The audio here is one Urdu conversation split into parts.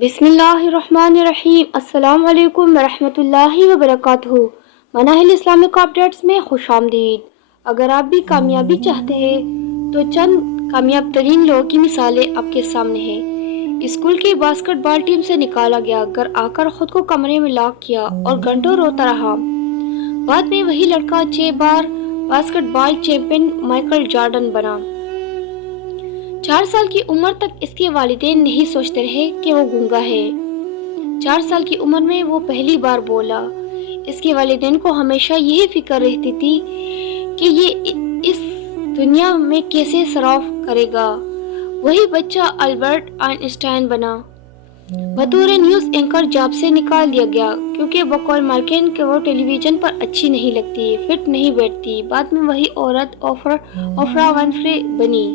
بسم اللہ الرحمن الرحیم۔ السلام علیکم ورحمۃ اللہ وبرکاتہ۔ مناہل اسلامک اپڈیٹس میں خوش آمدید۔ اگر آپ بھی کامیابی چاہتے ہیں تو چند کامیاب ترین لوگوں کی مثالیں آپ کے سامنے ہیں۔ اسکول کی باسکٹ بال ٹیم سے نکالا گیا، گھر آ کر خود کو کمرے میں لاک کیا اور گھنٹوں روتا رہا۔ بعد میں وہی لڑکا 6 بار باسکٹ بال چیمپئن مائیکل جارڈن بنا۔ 4 سال کی عمر تک اس کے والدین نہیں سوچتے رہے کہ وہ گونگا ہے۔ 4 سال کی عمر میں وہ پہلی بار بولا۔ اس کے والدین کو ہمیشہ یہی فکر رہتی تھی کہ یہ اس دنیا میں کیسے سرائیو کرے گا۔ وہی بچہ البرٹ آئنسٹائن بنا۔ بطور نیوز اینکر جاب سے نکال دیا گیا کیونکہ بقول مالکن کہ وہ ٹیلی ویژن پر اچھی نہیں لگتی، فٹ نہیں بیٹھتی۔ بعد میں وہی عورت اوپرا ونفری بنی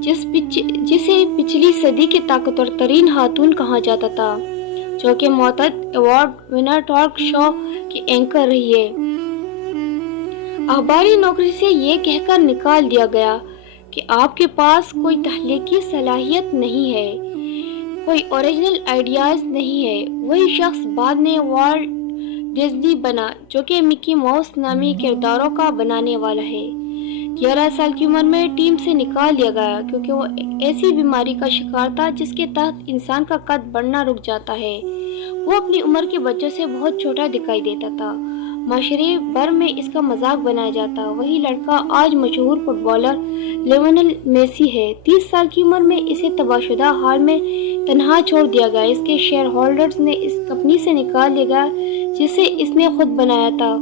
جسے پچھلی صدی کی طاقتور ترین خاتون کہا جاتا تھا، جو کہ متعدد ایوارڈ ونر ٹاک شو کی اینکر رہی ہے۔ اخباری نوکری سے یہ کہہ کر نکال دیا گیا کہ آپ کے پاس کوئی تخلیقی صلاحیت نہیں ہے، کوئی اوریجنل آئیڈیاز نہیں ہے۔ وہی شخص بعد میں والٹ ڈزنی بنا، جو کہ مکی ماؤس نامی کرداروں کا بنانے والا ہے۔ 11 سال کی عمر میں ٹیم سے نکال دیا گیا کیونکہ وہ ایک ایسی بیماری کا شکار تھا جس کے تحت انسان کا قد بڑھنا رک جاتا ہے۔ وہ اپنی عمر کی وجہ سے بہت چھوٹا دکھائی دیتا تھا، معاشرے بھر میں اس کا مذاق بنایا جاتا۔ وہی لڑکا آج مشہور فٹ بالر لیونل میسی ہے۔ 30 سال کی عمر میں اسے تباہ شدہ حال میں تنہا چھوڑ دیا گیا۔ اس کے شیئر ہولڈرز نے اس کمپنی سے نکال دیا گیا جسے اس نے خود بنایا تھا۔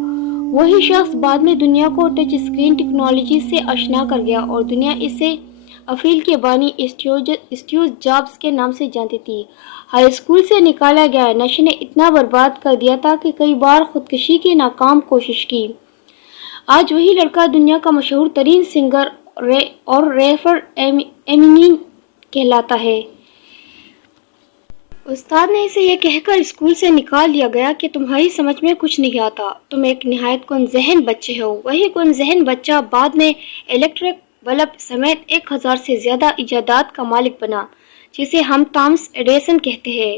وہی شخص بعد میں دنیا کو ٹچ اسکرین ٹیکنالوجی سے آشنا کر گیا اور دنیا اسے ایپل کے بانی اسٹیو جابز کے نام سے جانتی تھی۔ ہائی اسکول سے نکالا گیا، نشے نے اتنا برباد کر دیا تھا کہ کئی بار خودکشی کی ناکام کوشش کی۔ آج وہی لڑکا دنیا کا مشہور ترین سنگر اور ریپر ایمینیم کہلاتا ہے۔ استاد نے اسے یہ کہہ کر اسکول سے نکال دیا گیا کہ تمہاری سمجھ میں کچھ نہیں آتا، تم ایک نہایت کن ذہن بچے ہو۔ وہی کن ذہن بچہ بعد میں الیکٹرک بلب سمیت 1000 سے زیادہ ایجادات کا مالک بنا، جسے ہم تھامس ایڈیسن کہتے ہیں۔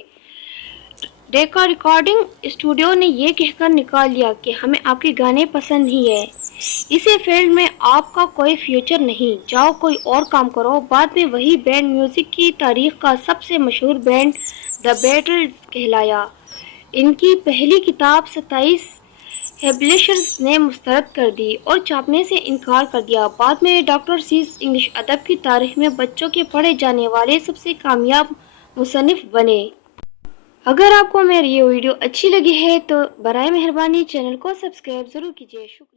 ڈیکا ریکارڈنگ اسٹوڈیو نے یہ کہہ کر نکال دیا کہ ہمیں آپ کے گانے پسند نہیں ہیں، اسی فیلڈ میں آپ کا کوئی فیوچر نہیں، جاؤ کوئی اور کام کرو۔ بعد میں وہی بینڈ میوزک کی تاریخ کا سب سے مشہور بینڈ دی بیٹلز کہلایا۔ ان کی پہلی کتاب 27 پبلشرز نے مسترد کر دی اور چھاپنے سے انکار کر دیا۔ بعد میں ڈاکٹر سیز انگلش ادب کی تاریخ میں بچوں کے پڑھے جانے والے سب سے کامیاب مصنف بنے۔ اگر آپ کو میری یہ ویڈیو اچھی لگی ہے تو برائے مہربانی چینل کو سبسکرائب ضرور کیجیے۔ شکریہ۔